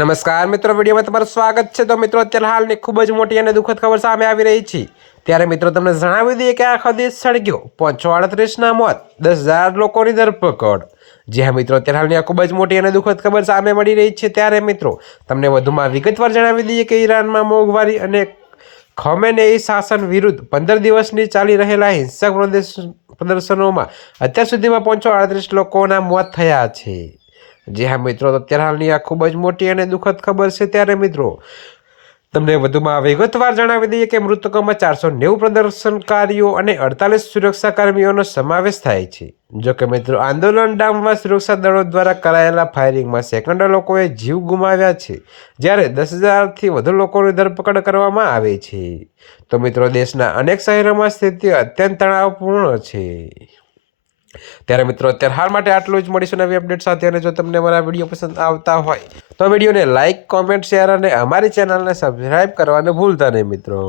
નમસ્કાર મિત્રો, વિડીયોમાં તમારું સ્વાગત છે। તો મિત્રો, અત્યારે હાલની ખૂબ જ મોટી અને દુઃખદ ખબર સામે આવી રહી છે। ત્યારે મિત્રો તમને જણાવી દઈએ કે આખો દેશ સળગ્યો, 538ના મોત, 10,000 લોકોની ધરપકડ। જી હા મિત્રો, અત્યારે હાલની આ ખૂબ જ મોટી અને દુઃખદ ખબર સામે મળી રહી છે। ત્યારે મિત્રો તમને વધુમાં વિગતવાર જણાવી દઈએ કે ઈરાનમાં મોંઘવારી અને ખમેનેઈ શાસન વિરુદ્ધ 15 દિવસની ચાલી રહેલા હિંસક પ્રદર્શનોમાં અત્યાર સુધીમાં 538 લોકોના મોત થયા છે। જી હા મિત્રો, અત્યારે હાલની આ ખૂબ જ મોટી અને દુઃખદ ખબર છે। ત્યારે મિત્રો તમને વધુમાં વિગતવાર જણાવી દઈએ કે મૃતકોમાં 490 પ્રદર્શનકારીઓ અને 48 સુરક્ષા કર્મીઓનો સમાવેશ થાય છે। જોકે મિત્રો આંદોલન ડામવા સુરક્ષા દળો દ્વારા કરાયેલા ફાયરિંગમાં સેંકડો લોકોએ જીવ ગુમાવ્યા છે, જ્યારે 10,000થી વધુ લોકોની ધરપકડ કરવામાં આવી છે। તો મિત્રો દેશના અનેક શહેરોમાં સ્થિતિ અત્યંત તણાવપૂર્ણ છે। ત્યારે મિત્રો અત્યારે હાલ માટે આટલું જ। મળીશું નવી અપડેટ સાથે। અને જો તમને મારા વિડીયો પસંદ આવતા હોય તો વિડીયોને લાઇક, કોમેન્ટ, શેર અને અમારી ચેનલને સબસ્ક્રાઈબ કરવાનું ભૂલતા નહીં મિત્રો।